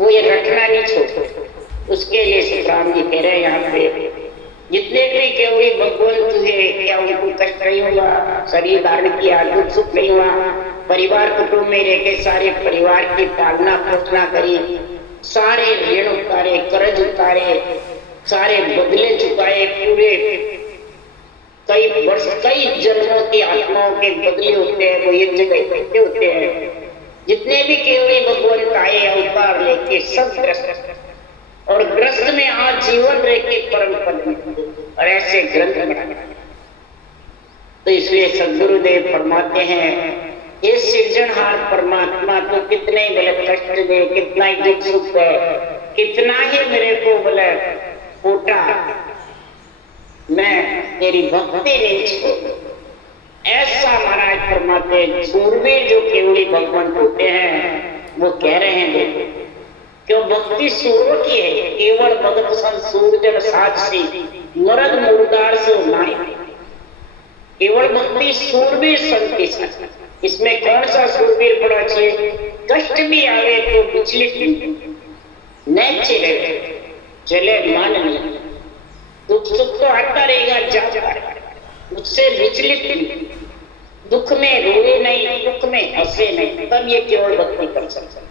वो ये रटना नहीं छोड़ते। उसके लिए श्री राम जी कह रहे हैं यहाँ पे, जितने भी केवली भगवान तुझे क्या उनको कष्ट नहीं हुआ, शरीर धारण किया, दुख सुख नहीं हुआ, परिवार कुटुंब में रह के सारे परिवार की पालना पोषणा करी, सारे ऋण उतारे, कर्ज उतारे, सारे बदले चुकाए, पूरे कई वर्ष कई जन्मों की आत्माओं के बदले होते हैं, वो एक जगह इकट्ठे होते हैं। जितने भी केवली भगवान आए अवतार लेके सब ग्रस्त, और ग्रस्त में आज जीवन रह के परम पद में, और ऐसे ग्रंथ बनाए। तो इसलिए सदगुरुदेव फरमाते हैं, ये सृजनहार परमात्मा तो कितने गलत कष्ट दे, कितना ही दुख सुख है, कितना ही मेरे को बोले फूटा, मैं तेरी भक्ति नहीं छोड़। ऐसा महाराज फरमाते हैं। सूरवीर जो केवली भगवान होते हैं वो कह रहे हैं, देखो क्यों भक्ति सूरों की है, केवल भगत सन सूरजन साक्षी मरद मुर्दार से नाई, केवल भक्ति सूरवीर संत की। इसमें कौन सा सूरवीर बड़ा चाहिए? कष्ट भी आवे तो विचलित नहीं चले, चले मान नहीं, दुख सुख तो आता रहेगा, जाता रहेगा, उससे विचलित नहीं, दुख में रोए नहीं, दुख में हंसे नहीं, तब ये केवल भक्ति कर सकता।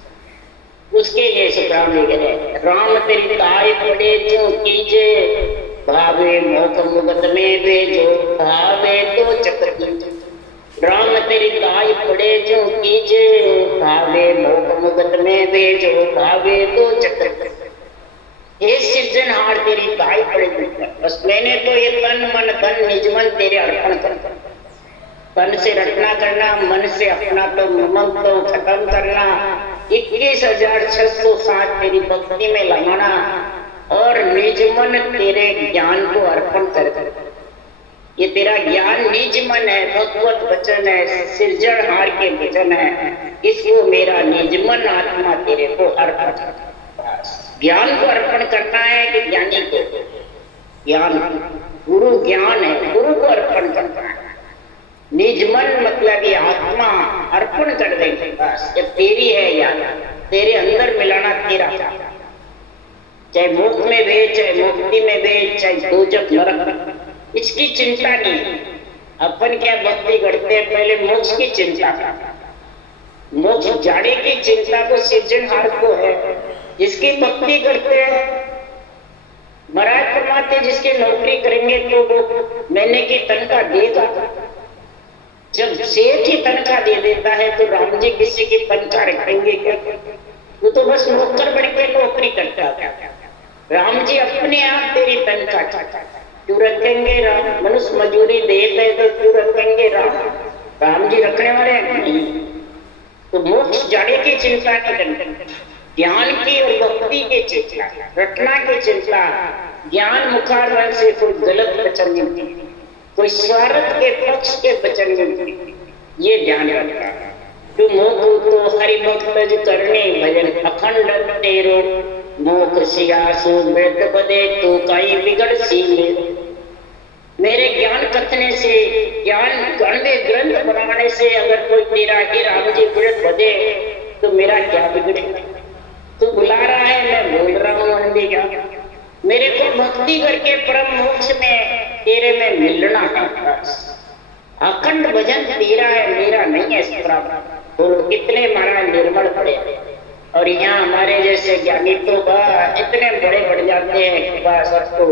उसके लिए सुखराम जी कह रहे, राम तेरी ताय पड़े जो कीजे, भावे मोख मुगत में बेजो, भावे तो चक्र कीजे। राम तेरी ताय पड़े जो कीजे, भावे मोख मुगत में बेजो, भावे तो चक्र कीजे। हे सृजनहार तेरी ताई पड़ेगी, बस मैंने तो ये तन मन धन निज मन तेरे अर्पण कर, तन से रटना करना, मन से अपना तो ममन तो खत्म करना, 21,607 तेरी भक्ति में लगाना, और निज मन तेरे ज्ञान को अर्पण कर। ये तेरा ज्ञान निज मन है, भगवत वचन है, सृजनहार के वचन है, इसको मेरा निज मन आत्मा तेरे को अर्पण कर। ज्ञान को अर्पण करना है कि ज्ञानी को, ज्ञान गुरु ज्ञान है, गुरु को अर्पण करना है। निज मन मतलब ये आत्मा अर्पण कर देंगे, बस ये तेरी है या तेरे अंदर मिलाना तेरा, चाहे मोक्ष में भेज, चाहे मुक्ति में भेज, चाहे दोजख नरक, इसकी चिंता नहीं। अपन क्या भक्ति करते हैं, पहले मोक्ष की चिंता, मोक्ष जाने की चिंता तो सृजनहार को है, जिसकी भक्ति करते हैं। महाराज फरमाते जिसकी नौकरी करेंगे तो वो महीने की तनख्वाह देगा। जब सेठ ही तनख्वाह दे देता है तो राम जी किसी की तनख्वाह रखेंगे क्या? वो तो बस नौकर बन के नौकरी करता है। राम जी अपने आप तेरी तनख्वाह क्यों रखेंगे? राम मनुष्य मजूरी देते हैं तो क्यों रखेंगे? राम जी रखने वाले नहीं। तो मोक्ष जाने की चिंता नहीं करते, ज्ञान की और भक्ति की चिंता, रटना की चिंता। ज्ञान मुखारवन से कोई गलत वचन नहीं, कोई स्वार्थ के पक्ष के वचन नहीं, ये ध्यान रखना। तू मोख तो हरि भक्त करने भजन अखंड तेरो, मोख सियासु मृत बदे तो कई बिगड़ सी। मेरे ज्ञान कथने से, ज्ञान गणवे ग्रंथ बनाने से अगर कोई तेरा ही राम जी मृत बदे तो मेरा क्या बिगड़ेगा? तू बुला रहा है, मैं बोल रहा हूँ, अंधेरा मेरे को भक्ति करके परम मोक्ष में तेरे में मिलना है। अखंड भजन तेरा है, मेरा नहीं है। तो कितने महाराज निर्मल पड़े, और यहाँ हमारे जैसे ज्ञानी तो इतने बड़े बढ़ जाते हैं, बस तो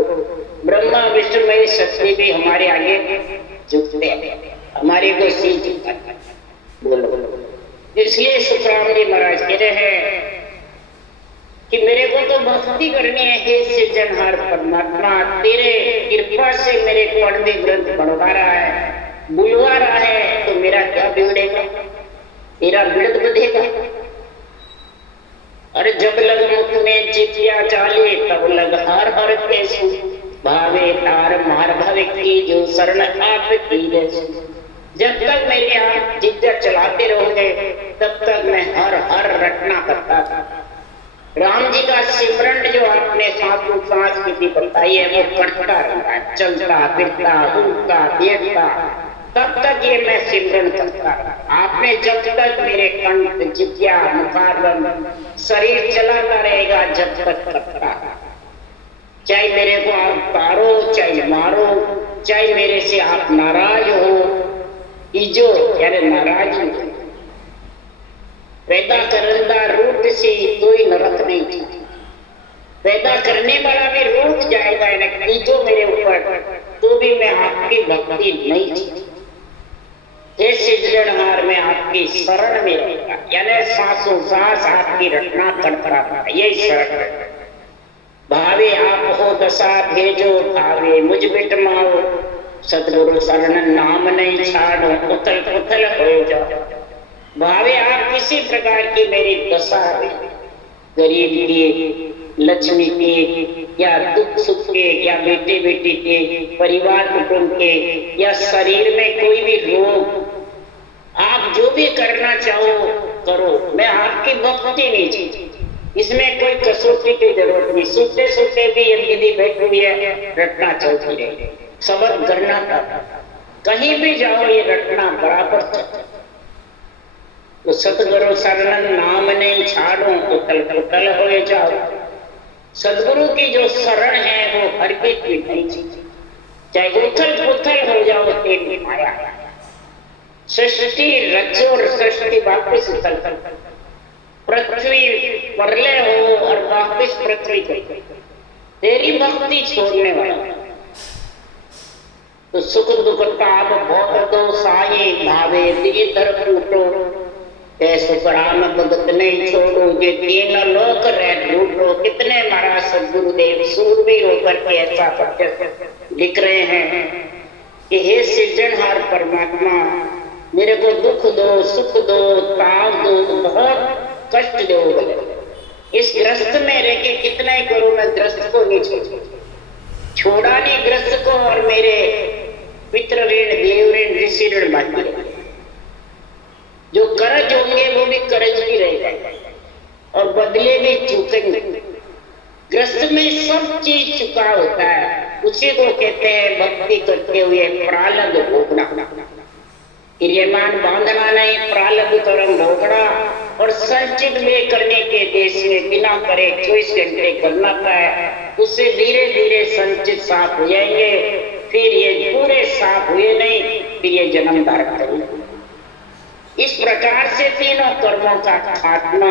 ब्रह्मा विष्णु में शक्ति भी हमारे आगे झुकते हैं, हमारे को सी झुकता है। बोलो। इसलिए सुखराम जी महाराज कह रहे हैं कि मेरे को तो भक्ति करनी है, हे सृजनहार परमात्मा, तेरे कृपा से मेरे पढ़ने ग्रंथ बढ़वा रहा है, बुलवा रहा है, तो मेरा क्या बिगड़ेगा? तेरा बिड़त बधेगा। अरे जब लग मुख में चितिया चाले तब लग हर हर के सु, भावे तार मार भव की जो शरण आप की। जब तक मेरे आप जिद्दा चलाते रहोगे तब तक मैं हर हर रटना करता था। राम जी का सिमरन जो आपने सांस की बताई है वो करता रहता है, चलता फिरता उड़ता देखता, तब तक ये मैं सिमरन करता रहा। आपने जब तक मेरे कंठ, जिज्ञा, मुखारबंद, शरीर चलाता रहेगा जब तक करता रहा। चाहे मेरे को आप तारो, चाहे मारो, चाहे मेरे से आप नाराज हो, ईजो यानी नाराज हो। पैदा करंदा रूट से कोई नरक नहीं था। पैदा करने वाला भी रूठ जाएगा ईजो मेरे ऊपर, तो भी मैं आपकी भक्ति नहीं थी। हे सिरजनहार, मैं आपकी शरण में रहता, यानी सांसों सांस आपकी रचना करता रहा। यही शरण है। भावे आप हो दशा भेजो भावे मुझ बिटमाओ, सतगुरु शरण नाम नहीं छाड़ो, उथल पुथल हो जाओ। भावे आप किसी प्रकार की मेरी दशा है, गरीब की, लक्ष्मी के, या दुख सुख के, या बेटे बेटी के, परिवार कुटुंब के, या शरीर में कोई भी रोग, आप जो भी करना चाहो करो, मैं आपकी भक्ति नहीं चाहती। इसमें कोई कसौटी की जरूरत नहीं। सुनते सुनते भी ये विधि बैठी हुई है, रटना चलती रहे, सबक करना था। कहीं भी जाओ ये रटना बराबर चलता। तो सतगुरु शरण नाम नहीं छाड़ो, उथल पुथल हो जाओ। सदगुरु की जो शरण है वो हर की नहीं चीज, चाहे उथल पुथल हो जाओ तेरी माया। सृष्टि रचो और सृष्टि वापिस उथल, पृथ्वी परले हो और वापिस पृथ्वी को, तेरी भक्ति छोड़ने वाला। तो सुख दुख ताप भोग दो साये भावे दीधर फूटो, ऐसो पराम भगत नहीं छोड़ो, ये तीन लोक रह लूटो। कितने महाराज सदगुरुदेव सूरवीर होकर के ऐसा पद्य लिख रहे हैं कि हे सृजनहार परमात्मा, मेरे को दुख दो, सुख दो, ताप दो, बहुत कष्ट दो। इस ग्रस्त में रह के कितना ही करूं, मैं ग्रस्त को नहीं छोड़ा नहीं ग्रस्त को। और मेरे पितृ ऋण, देव ऋण, ऋषि ऋण बाकी है। जो कर्ज होंगे वो भी कर्ज ही रह जाएगा और बदले भी चुकेंगे। ग्रस्त में सब चीज चुका होता है, उसी को कहते हैं भक्ति करते हुए प्रारब्ध भोगना। क्रियमान बांधना नहीं, प्रारब्ध कर्म भोगना। और संचित में करने के देश में बिना करे 24 घंटे करना है, उससे धीरे धीरे संचित साफ हो जाएंगे। फिर ये पूरे साफ हुए नहीं, फिर ये जन्म धारण करेंगे। इस प्रकार से तीनों कर्मों का खात्मा।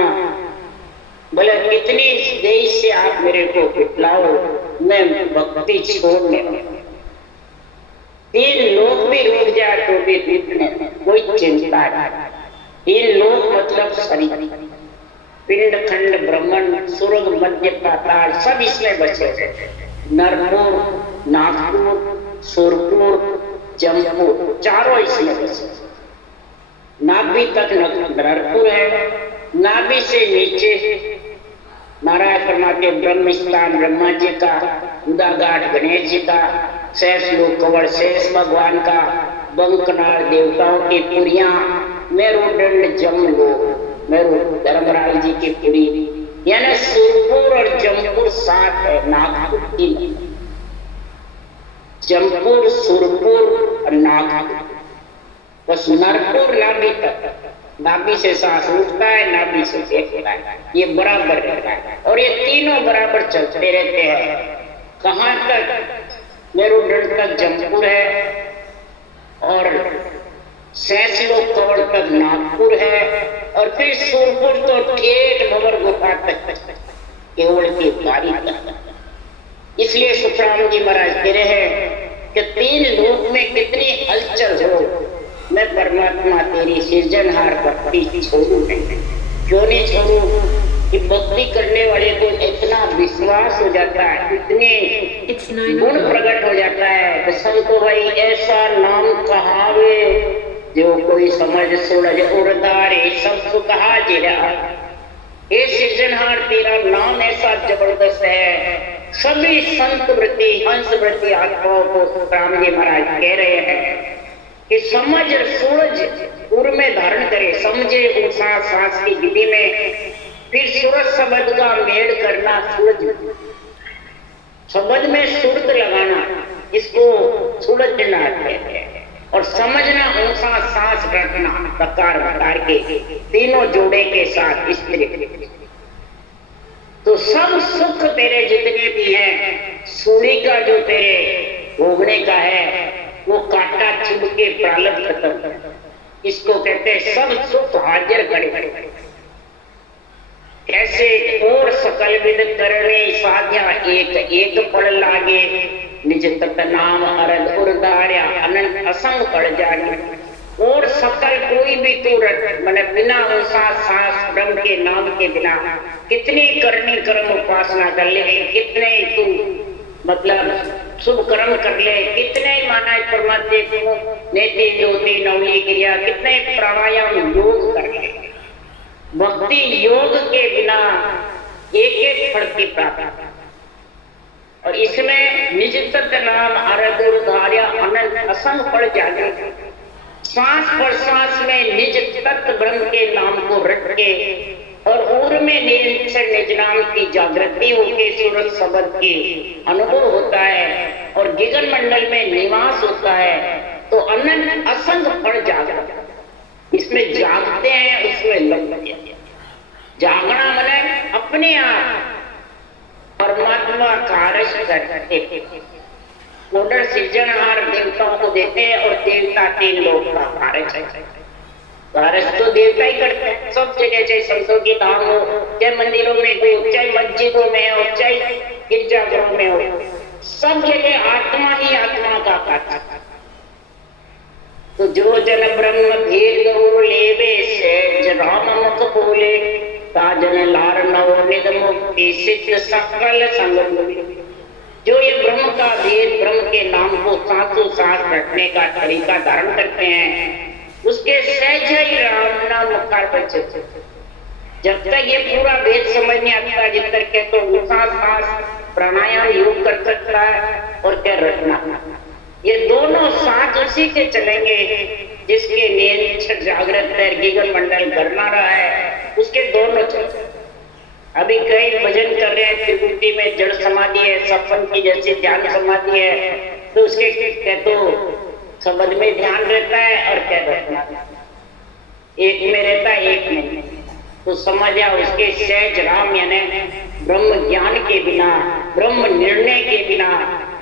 बोले कितनी देर से आप मेरे को पिटलाओ, मैं भक्ति छोड़ने, तीन लोग भी रुक जाए तो भी टूटने कोई चिंता नहीं। तीन लोग मतलब शरीर, पिंड खंड ब्रह्मंड, स्वर्ग मध्य पाताल सब इसमें बचे हैं। नरपुर, नागपुर, सुरपुर, जमपुर, चारों इसमें बचे। नाभि तक नरपुर है, नाभि से नीचे महाराज फरमाते ब्रह्म स्थान ब्रह्मा जी का, उदाघाट गणेश जी का, शेष लोक कवड़ शेष भगवान का, बंकनार देवताओं की पुरियां, मेरुदंड जम लोग, मेरु धर्मराज जी की पुरी, यानी सुरपुर और जमपुर साथ है, नागपुर तीन। जमपुर, सुरपुर और नागपुर। बस नरपुर नाभि तक, नाभि से सांस उठता है, नाभि से फेंकता है, ये बराबर रहता है। और ये तीनों बराबर चलते रहते हैं। कहाँ तक? मेरुदंड तक जमपुर है और सैंसलोक कवड़ तक नागपुर है, और फिर सुरपुर तो ठेठ भंवर गुफा तक केवल की बारी तक। इसलिए सुखराम जी महाराज कह रहे हैं कि तीन लोक में कितनी हलचल हो, मैं परमात्मा तेरी सृजनहार भक्ति छोड़ू नहीं। क्यों नहीं छोड़ू? कि भक्ति करने वाले को इतना विश्वास हो जाता है, इतने गुण प्रकट हो जाता है कि संतो भाई ऐसा नाम कहावे जो कोई समझ सूरज उड़दारे सब सुखा जिरा। हे सृजनहार तेरा नाम ऐसा जबरदस्त है। सभी संत वृत्ति, हंस वृत्ति आत्माओं को राम जी महाराज कह रहे हैं कि समझ सूरज पूर्व में धारण करे, समझे उषा सांस की विधि में। फिर सूरज शब्द का मेल करना, सूरज शब्द में सुरत लगाना, इसको सूरज कहते हैं। और समझना ऊंचा सांस रखना प्रकार प्रकार के तीनों जोड़े के साथ स्त्री। तो सब सुख तेरे जितने भी हैं, सूली का जो तेरे भोगने का है वो काटा चुभ के प्रारब्ध खत्म, इसको कहते हैं सब सुख हाजिर करे। कैसे और सकल विद करने साध्या एक एक पड़ लागे, निज तत नाम अरद उर्धार्या अनंत असंग पड़ जागे। और सकल कोई भी तू मैंने बिना उसा सांस ब्रह्म के नाम के बिना कितनी करनी कर्म उपासना कर ले, कितने तू मतलब शुभ कर्म कर ले, कितने माना परमात्मा को नेति ज्योति नवली क्रिया, कितने प्राणायाम योग कर ले, भक्ति योग के बिना एक एक फल की प्राप्ति। और इसमें निज तत् नाम अरद उर्धार्या अनंत असंग पड़ जागे। सांस प्रश्वास में निज तत्व ब्रह्म के नाम को रट के और उर में निज नाम की जागृति होके सूरज शब्द की अनुभव होता है और गगन मंडल में निवास होता है, तो अनंत असंग फल जागृत। इसमें जागते हैं, उसमें लगते हैं। जागना मतलब अपने आप परमात्मा कार्य करते, ऑर्डर सृजनहार देवताओं को देते हैं और देवता तीन लोग का कार्य कार्य तो देवता ही करते हैं सब जगह, चाहे संतों की धाम हो, चाहे मंदिरों में हो, चाहे मस्जिदों में हो, चाहे गिरजाघरों में हो, सब जगह आत्मा ही आत्मा का कार्य। तो जो जन ब्रह्म भेद गौर लेवे से राम मुख बोले, ताजन लार नव निध मुक्ति सिद्ध सकल संग। जो ये ब्रह्म का भेद ब्रह्म के नाम को सातों सांस रखने का तरीका धारण करते हैं, उसके सहज ही राम नाम मुखार बचे। जब तक ये पूरा भेद समझ नहीं आता, जब तक के तो ऊंचा सांस प्राणायाम योग कर सकता है और क्या रखना, ये दोनों साथ उसी के चलेंगे जिसके नियंत्रण जागृत है, गगन मंडल करना रहा है, उसके दोनों चलते। अभी कई भजन कर रहे हैं, त्रिपुटी में जड़ समाधि है, सपन की जैसे ध्यान समाधि है, तो उसके क्या तो शब्द में ध्यान रहता है और क्या रहता है, एक में रहता है एक में। तो समझा उसके सहज राम यानी ब्रह्म ज्ञान के बिना, ब्रह्म निर्णय के बिना,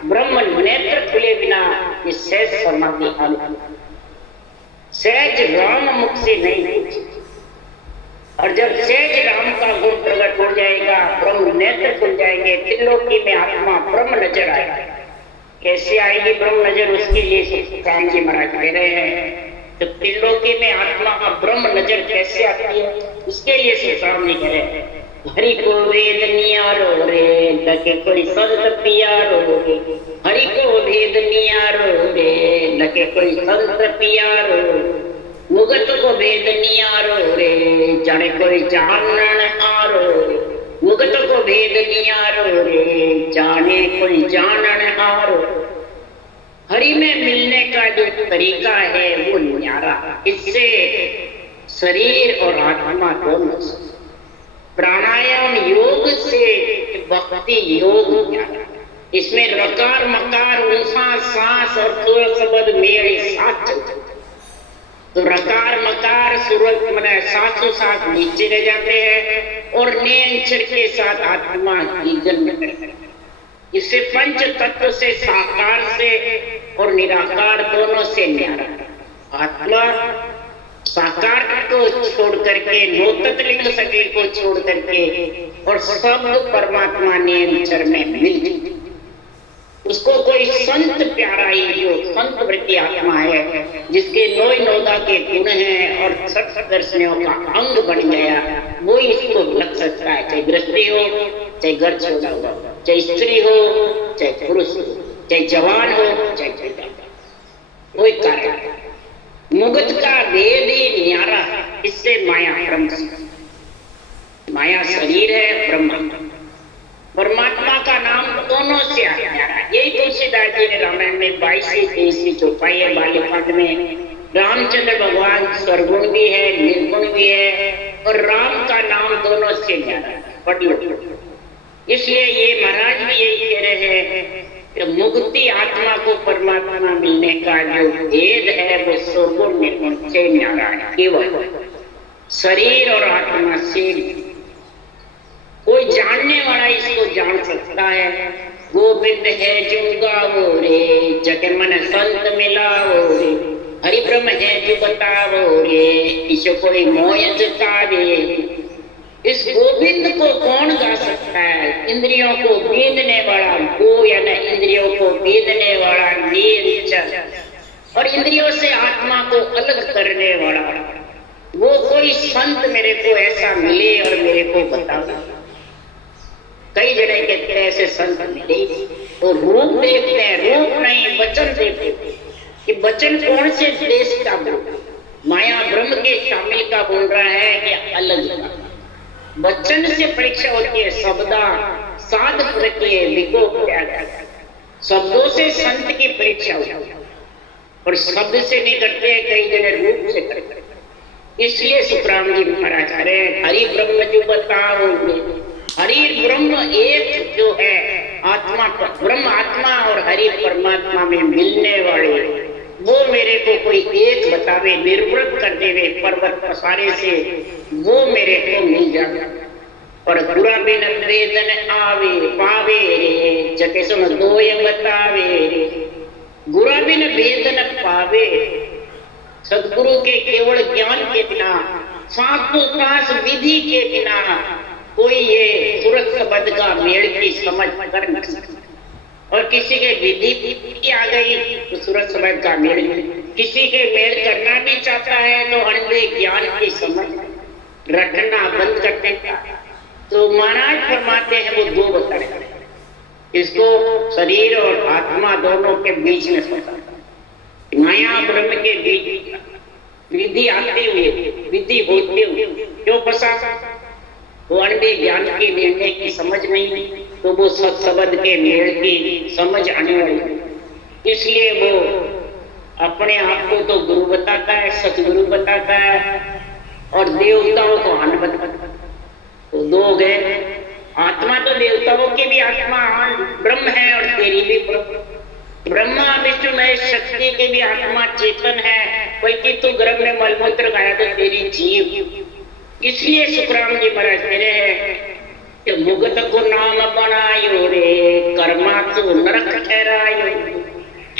ब्रह्म नेत्र खुले बिना ये सहज समाधि सहज राम मुख से नहीं। और जब सहज राम का गुण प्रकट हो जाएगा, ब्रह्म नेत्र खुल जाएंगे, त्रिलोकी में आत्मा ब्रह्म नजर आएगा। कैसे आएगी ब्रह्म नजर, उसके लिए राम जी महाराज कह रहे हैं। तो त्रिलोकी में आत्मा का ब्रह्म नजर कैसे आती है, उसके लिए श्री राम जी कह रहे हैं, हरि को वेद नियारो रे, लगे कोई संत पियारो रे, हरि को वेद नियारो रे, लगे कोई संत पियारो, मुगत को वेद नियारो रे, जाने कोई जानन आरो रे, मुगत को भेद नियारो रे, जाने कोई जानन आरो। हरि में मिलने का जो तरीका है वो न्यारा, इससे शरीर और आत्मा दोनों, प्राणायाम योग से भक्ति योग न्यारा, इसमें रकार मकार ऊंचा सांस और सूरज शब्द मेरे साथ चलते। तो रकार मकार सूरज मैंने सासों साथ नीचे रह जाते हैं और नियंत्रण के साथ आत्मा की जन्म। इससे पंच तत्व से साकार से और निराकार दोनों से न्यारा। आत्मा साकार को छोड़ करके, नोतत्लिंग सके को छोड़ करके और सब परमात्मा नियंत्रण में मिल, उसको कोई संत प्यारा ही जो संत वृत्ति आत्मा है, जिसके नोय नोदा के गुण हैं और सठ दर्शनों का अंग बन गया, वो इसको लग सकता है। चाहे गृहस्थी हो, चाहे घर छोड़ा हो, चाहे स्त्री हो, चाहे पुरुष हो, चाहे जवान हो, चाहे छोटा, कोई कार्य। मुगत का वेद ही न्यारा, इससे माया ब्रह्म, माया शरीर है, ब्रह्म परमात्मा का नाम दोनों से न्यारा। यही तुलसीदास जी ने रामायण में 22वीं चौपाई है बाल्यकांड में, रामचंद्र भगवान सर्वगुण भी है, निर्गुण भी है, और राम का नाम दोनों से न्यारा। पढ़ लो। इसलिए ये महाराज भी यही कह रहे हैं कि मुक्ति आत्मा को परमात्मा मिलने का जो भेद है वो स्वर्गुण निर्गुण से न्यारा है। केवल शरीर और आत्मा से कोई जानने वाला इसको जान सकता है। गोविंद है जो गावो रे, जग मन संत मिलाओ रे, हरि ब्रह्म है जो बताओ रे, इसको कोई मोय जतावे। इस गोविंद को कौन गा सकता है? इंद्रियों को बींधने वाला गो, या न इंद्रियों को बींधने वाला नील, और इंद्रियों से आत्मा को अलग करने वाला वो कोई संत मेरे को ऐसा मिले और मेरे को बताओ। कई जने कहते हैं ऐसे संत मिले तो रूप देखते हैं, रूप नहीं वचन देखते कि वचन कौन से देश का बोल, माया ब्रह्म के शामिल का बोल रहा है कि अलग का। वचन से परीक्षा होती है, शब्दा साध प्रत्यय विकोप त्याग, शब्दों से संत की परीक्षा होती है और शब्द से नहीं करते हैं, कई जने रूप से करते हैं। इसलिए सुखराम जी महाराज कह रहे हैं हरि ब्रह्म जो बताओगे। हरि ब्रह्म एक जो है आत्मा, ब्रह्म आत्मा और हरि परमात्मा में मिलने वाले वो मेरे को कोई एक बतावे, निर्वृत कर देवे पर्वत पसारे से, वो मेरे को मिल जाए। और गुरा बिन वेदन आवे पावे रे, जके सुन दोय बतावे रे, गुरा बिन वेदन पावे। सदगुरु के केवल ज्ञान के बिना, शास्त्रोपास विधि के बिना कोई ये सूरत शब्द का मेल की समझ कर नहीं सकता। और किसी के विधि आ गई तो सूरत शब्द का मेल, किसी के मेल करना भी चाहता है तो अंधे ज्ञान की समझ रखना बंद कर देता। तो महाराज फरमाते हैं वो दो बता रहे, इसको शरीर और आत्मा दोनों के बीच में फंसा, माया ब्रह्म के बीच विधि आते हुए, विधि होते हुए क्यों फंसा? वो अंधे ज्ञान के निर्णय की समझ नहीं, तो वो सत्शब्द के मेल की समझ आने वाली। इसलिए वो अपने आप को तो गुरु बताता है, सतगुरु बताता है, और देवताओं को आन बताता है। तो दो गए, आत्मा तो देवताओं के भी आत्मा ब्रह्म है और तेरी भी ब्रह्मा विष्णु महेश शक्ति के भी आत्मा चेतन है, बल्कि तू गर्भ में मलमूत्र गाया तो तेरी जीव। इसलिए सुखराम जी महाराज कह रहे हैं कि मुगत को नाम बनायो रे, कर्मा को नरक ठहरायो।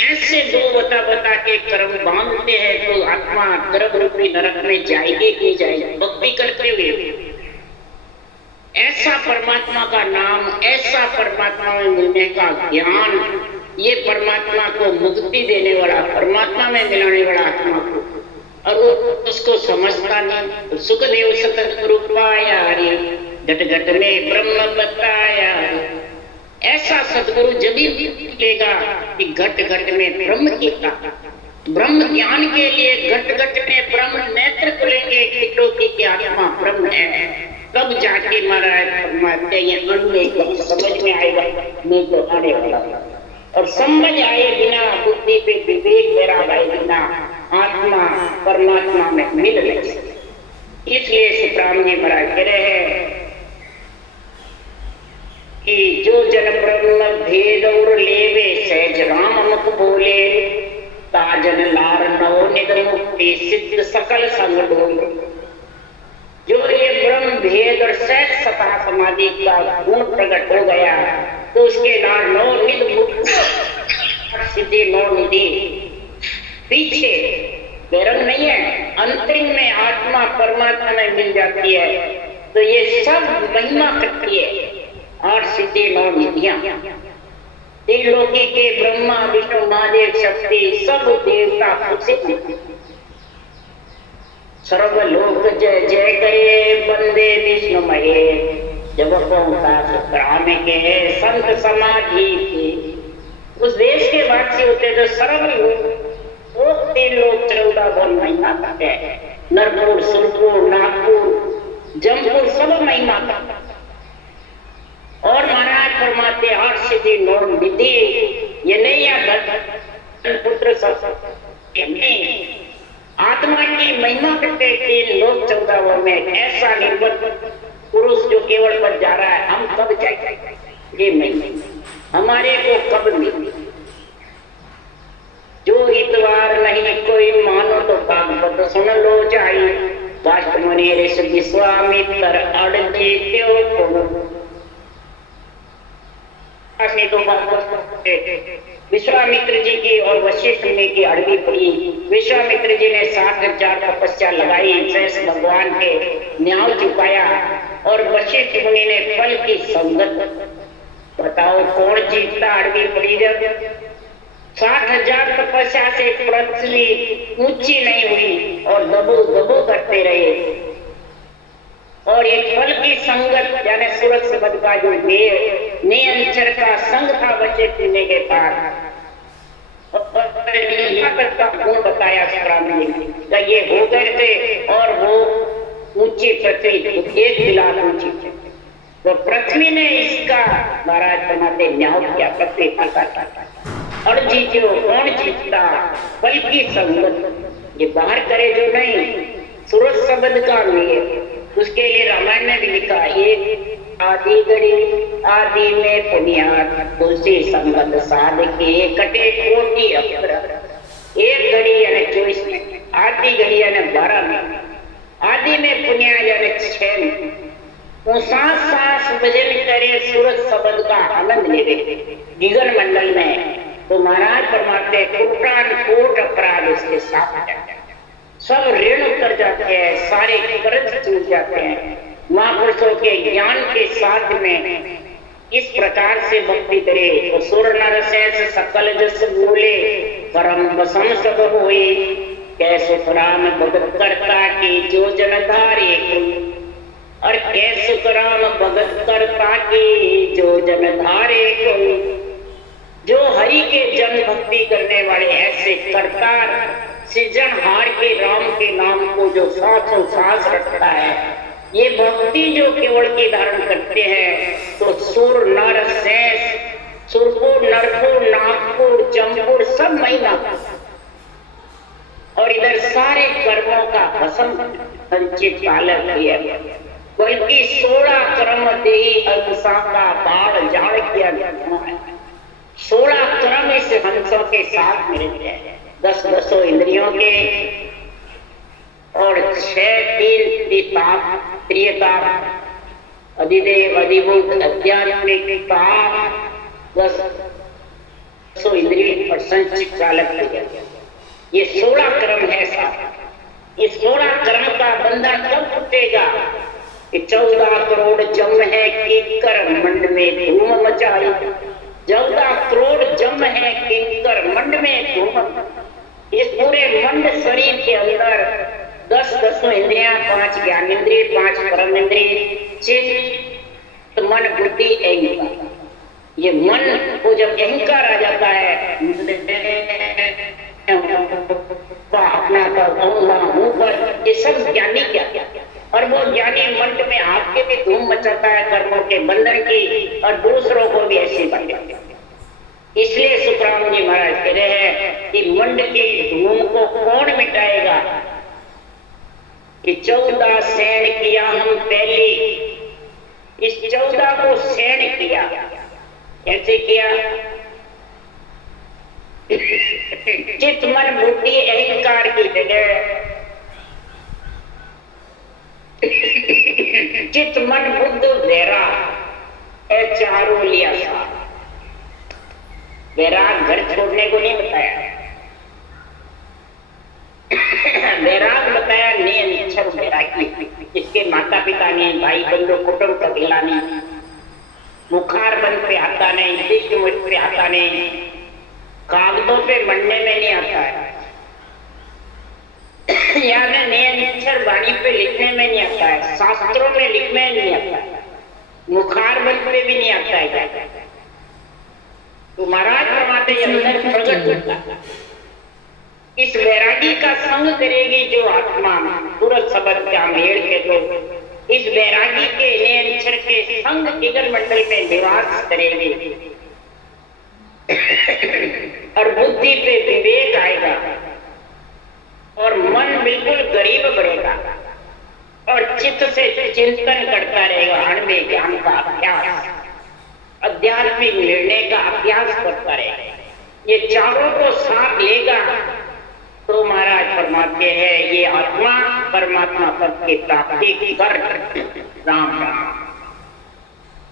ऐसे दो बता बता के कर्म बांधते हैं तो आत्मा गर्भ रूपी नरक में जाएगी कि जाएगी भक्ति करते हुए। ऐसा परमात्मा का नाम, ऐसा परमात्मा में मिलने का ज्ञान, ये परमात्मा को मुक्ति देने वाला, परमात्मा में मिलाने वाला आत्मा को, और वो उसको समझता नहीं। सुखदेव सतगुरु पाया रे, घट घट में ब्रह्म बताया। ऐसा सतगुरु जब भी मिलेगा कि घट घट में ब्रह्म दिखता, ब्रह्म ज्ञान के लिए घट घट में ब्रह्म नेत्र खुलेंगे कि लोकी की आत्मा ब्रह्म है, तब जाके महाराज फरमाते हैं समझ में आएगा, नहीं तो आने वाला। और समझ आए बिना, बुद्धि पे विवेक मेरा भाई बिना, आत्मा परमात्मा में मिल नहीं सकती। इसलिए सुखराम जी महाराज कह रहे हैं कि जो जन ब्रह्म भेद और लेवे, सहज राम मुख बोले, ताजन लार नव निद मुक्ति सिद्ध सकल संग डोले। जो ये ब्रह्म भेद और सहज सता समाधि का गुण प्रकट हो गया तो उसके नाम नौ निध मुक्ति सिद्धि, नौ निधि पीछे बेरंग नहीं है, अंतरिम में आत्मा परमात्मा में मिल जाती है। तो ये सब महिमा करती है और सिद्धि नौ निधियां, त्रिलोकी के ब्रह्मा विष्णु महादेव शक्ति सब देवता खुशी सर्वलोक जय जय करे बंदे विष्णु महे। जब पहुंचा सुखराम के संत समाधि के, उस देश के वासी होते तो सर्वलोक 3 लोग 14 बोल महिमा करते हैं, नरपुर सुरपुर नागपुर जमपुर सब महिमा करते। और महाराज फरमाते हर सिद्धि नौ विधि, ये नहीं या पुत्र सब आत्मा की महिमा करते 3 लोग 14 में। ऐसा निर्बल पुरुष जो केवल पर जा रहा है, हम कब जाएंगे? ये नहीं, हमारे को कब मिले? नहीं तो विश्वामित्र जी की और वशिष्ठ मुनि की अड़बी पड़ी। विश्वामित्र जी ने 60,000 तपस्या लगाई, शेष भगवान के न्याय चुकाया और वशिष्ठ मुनि ने फल की संगत। बताओ कौन जीतता अड़बी पड़ी जब 60,000 तपस्या से पृथ्वी ऊंची नहीं हुई और दबो दबो करते रहे। और एक फल की संगत यानी सूरज शब्द का जो नियंत्रण का संग था वशिष्ठ मुनि के पास, का गुण बताया का ये हो गए थे और वो ऊंची पृथ्वी 1 लाख ऊंची थी। तो पृथ्वी ने इसका महाराज बनाते न्याय किया पृथ्वी का। और जीतो कौन जीतता फल की संगत, ये बाहर करे जो नहीं सूरज शब्द का लिए। उसके लिए रामायण में भी लिखा एक आदि घड़ी आदि में पुनियाद तुलसी संगत साध के कटे कोटि अक्षर। एक घड़ी यानी 24 मिनट, आधी घड़ी यानी 12 मिनट, आदि में पुनिया यानी 6 मिनट। वो सांस भजन करे सूरज शब्द का आनंद ले गगन मंडल में। तो महाराज परमात्मा कोटान कोट अपराध उसके साथ सब ऋण उतर जाते हैं, सारे कर्ज छूट जाते हैं। महापुरुषों के ज्ञान के साथ में इस प्रकार से भक्ति करे तो सुर नर शेष सकल जस बोले परम बसम सब होए। कैसे राम भगत करता की जो जन धारे, और कैसे राम भगत करता की जो जन धारे कोई। जो हरि के जन भक्ति करने वाले ऐसे करतार सृजनहार के राम के नाम को जो साथों सांस रखता है, ये भक्ति जो केवल की धारण करते हैं तो सुर नर शेष सुरपुर नरपुर नागपुर जमपुर सब महिला और इधर सारे कर्मों का भस्म संचित पालन किया गया। बल्कि 16 क्रम देही अंसा का बाढ़ जाड़ किया गया है। 16 क्रम इस हंसों के साथ मिलते हैं, 10 इंद्रियों के और 6 प्रियता अधिदेव अधिभूत आध्यात्मिक 10 इंद्रिय और संचित चालक। ये 16 क्रम है साहब। इस 16 क्रम का बंधन कब टूटेगा कि 14 करोड़ जम है किंकर मंड में धूम मचाई। 14 करोड़ जम है किंकर मंड में धूम। इस पूरे मंड शरीर के अंदर 10 इंद्रियां, 5 ज्ञान इंद्रिय, 5 परम इंद्रिय, चित्त मन बुद्धि अहंकार। ये मन को जब अहंकार आ जाता है अपना ये सब ज्ञानी क्या और वो ज्ञानी मंड में आपके भी धूम मचाता है कर्मों के बंधन की और दूसरों को भी ऐसी बातें। इसलिए सुखराम जी महाराज कह रहे हैं कि मंड की धूम को कौन मिटाएगा कि 14 सैन किया हम पहले। इस 14 को सैन किया, कैसे किया? चित्त मन बुद्धि अहंकार की जगह चित्त मन बुद्ध वैराग चारों लिया था। वैराग घर छोड़ने को नहीं बताया, वैराग बताया नियंत्रण वैरागी। इसके माता पिता ने, भाई बंधु कुटुंब कबीला ने, बुखार बन पे आता नहीं, दिष्ट मुझ पे आता नहीं, कागजों पे मरने में नहीं आता है, यानी नियंत्रण वाणी पे लिखने में नहीं आता है, शास्त्रों में लिखने में नहीं आता है, मुखार बन पे भी नहीं आता है। तो महाराज फरमाते अंदर प्रकट होता है। इस वैरागी का संग करेगी जो आत्मा सूरज शब्द का मेल के तो इस वैरागी के नियंत्रण के संग जिगर मंडल में निवास करेगी और बुद्धि पे विवेक आएगा और मन बिल्कुल गरीब बढ़ेगा और चित्त से चिंतन करता रहेगा। अणवे ज्ञान का अभ्यास, आध्यात्मिक निर्णय का अभ्यास करता रहेगा। ये चारों को साथ लेगा तो महाराज फरमाते हैं ये आत्मा परमात्मा पद की प्राप्ति कर। राम राम।